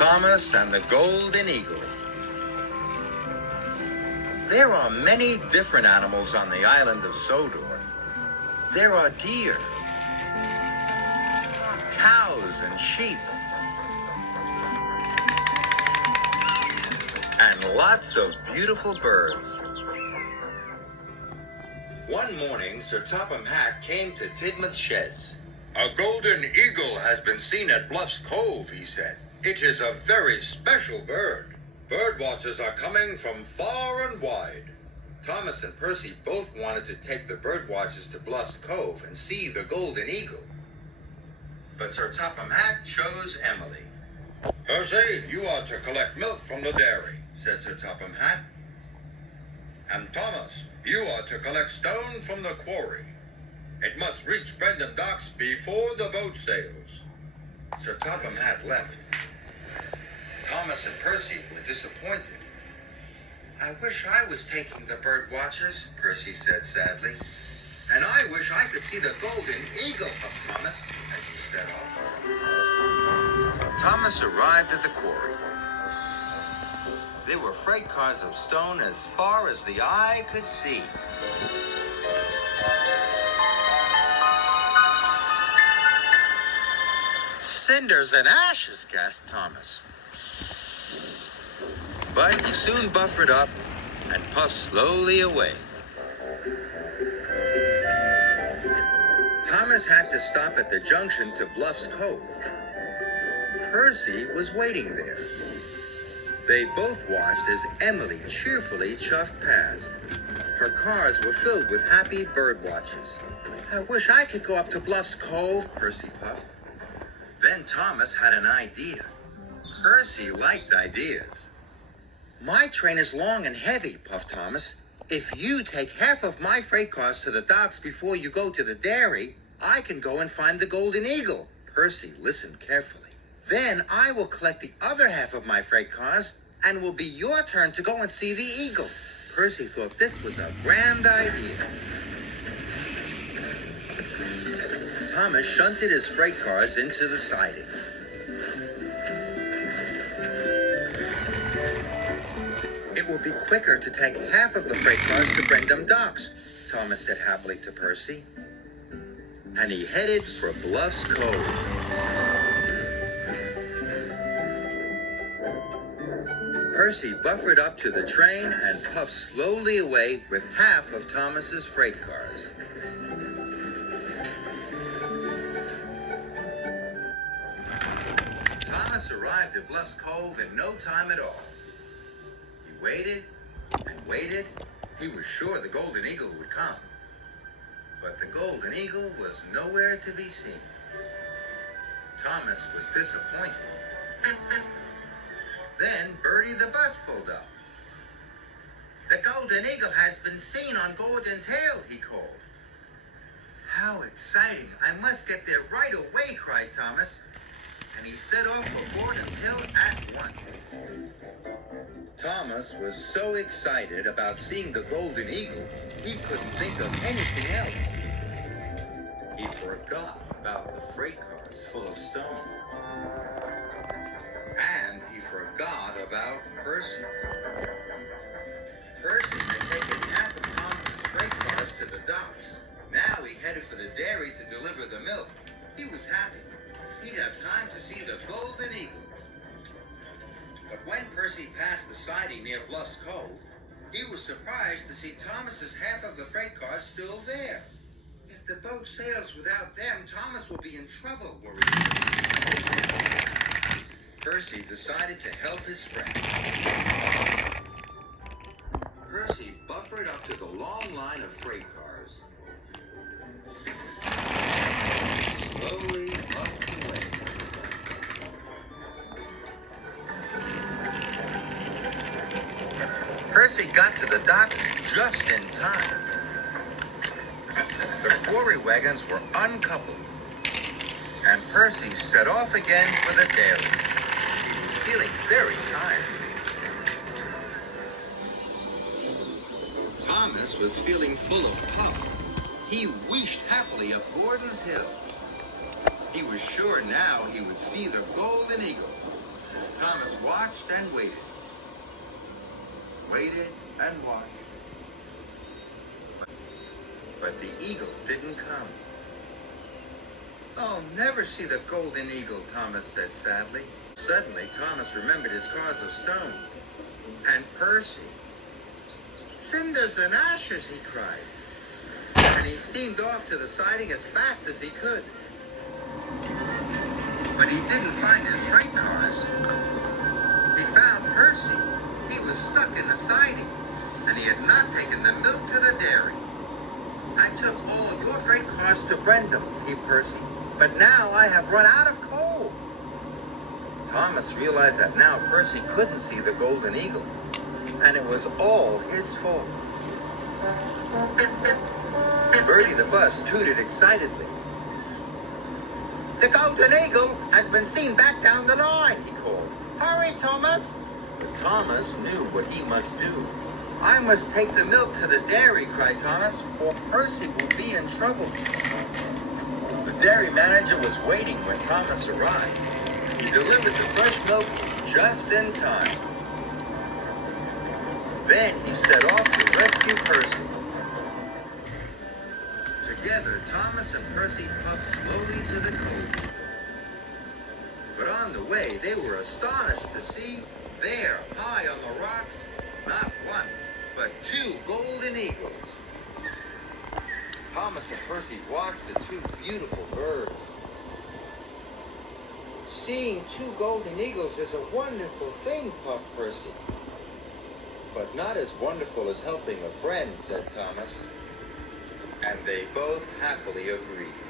Thomas and the Golden Eagle. There are many different animals on the island of Sodor. There are deer, cows and sheep, and lots of beautiful birds. One morning, Sir Topham Hatt came to Tidmouth's sheds. "A golden eagle has been seen at Bluff's Cove," he said. "It is a very special bird. Bird watchers are coming from far and wide." Thomas and Percy both wanted to take the bird watchers to Bluff's Cove and see the golden eagle. But Sir Topham Hatt chose Emily. "Percy, you are to collect milk from the dairy," said Sir Topham Hatt. "And Thomas, you are to collect stone from the quarry. It must reach Brendam Docks before the boat sails." Sir Topham Hatt left. Thomas and Percy were disappointed. "I wish I was taking the bird watchers," Percy said sadly. "And I wish I could see the golden eagle," puffed Thomas as he set off. Thomas arrived at the quarry. There were freight cars of stone as far as the eye could see. "Cinders and ashes," gasped Thomas. But he soon buffered up and puffed slowly away. Thomas had to stop at the junction to Bluff's Cove. Percy was waiting there. They both watched as Emily cheerfully chuffed past. Her cars were filled with happy bird watchers. "I wish I could go up to Bluff's Cove," Percy puffed. Then Thomas had an idea. Percy liked ideas. "My train is long and heavy," puffed Thomas. "If you take half of my freight cars to the docks before you go to the dairy, I can go and find the golden eagle." Percy listened carefully. "Then I will collect the other half of my freight cars, and it will be your turn to go and see the eagle." Percy thought this was a grand idea. Thomas shunted his freight cars into the siding. "It will be quicker to take half of the freight cars to Brendam Docks," Thomas said happily to Percy. And he headed for Bluff's Cove. Percy buffered up to the train and puffed slowly away with half of Thomas's freight cars. Thomas arrived at Bluff's Cove in no time at all. He waited and waited. He was sure the golden eagle would come. But the golden eagle was nowhere to be seen. Thomas was disappointed. Then Bertie the bus pulled up. "The golden eagle has been seen on Gordon's Hill," he called. "How exciting! I must get there right away," cried Thomas. And he set off for Gordon's Hill at once. Thomas was so excited about seeing the golden eagle, he couldn't think of anything else. He forgot about the freight cars full of stone. And he forgot about Percy. Percy had taken half of Thomas's freight cars to the docks. Now he headed for the dairy to deliver the milk. He was happy. He'd have time to see the golden eagle. But when Percy passed the siding near Bluff's Cove, he was surprised to see Thomas's half of the freight cars still there. If the boat sails without them, Thomas will be in trouble, worried Percy. Percy decided to help his friend. Percy buffered up to the long line of freight cars. Slowly puffed away. Percy got to the docks just in time. The quarry wagons were uncoupled, and Percy set off again for the dairy. He was feeling very tired. Thomas was feeling full of puff. He wheeshed happily up Gordon's Hill. He was sure now he would see the golden eagle. Thomas watched and waited. Waited and watched. But the eagle didn't come. "I'll never see the golden eagle," Thomas said sadly. Suddenly, Thomas remembered his cars of stone. And Percy. "Cinders and ashes," he cried. And he steamed off to the siding as fast as he could. But he didn't find his freight cars. He found Percy. He was stuck in the siding, and he had not taken the milk to the dairy. "I took all your freight cars to Brendam," heaved Percy, "but now I have run out of coal." Thomas realized that now Percy couldn't see the golden eagle, and it was all his fault. Bertie the bus tooted excitedly. "The golden eagle has been seen back down the line," he called. "Hurry, Thomas!" But Thomas knew what he must do. "I must take the milk to the dairy," cried Thomas, "or Percy will be in trouble." The dairy manager was waiting when Thomas arrived. He delivered the fresh milk just in time. Then he set off to rescue Percy. Together, Thomas and Percy puffed slowly to the cove. But on the way, they were astonished to see, there, high on the rocks, not one, but two golden eagles. Thomas and Percy watched the two beautiful birds. "Seeing two golden eagles is a wonderful thing," puffed Percy. "But not as wonderful as helping a friend," said Thomas. And they both happily agreed.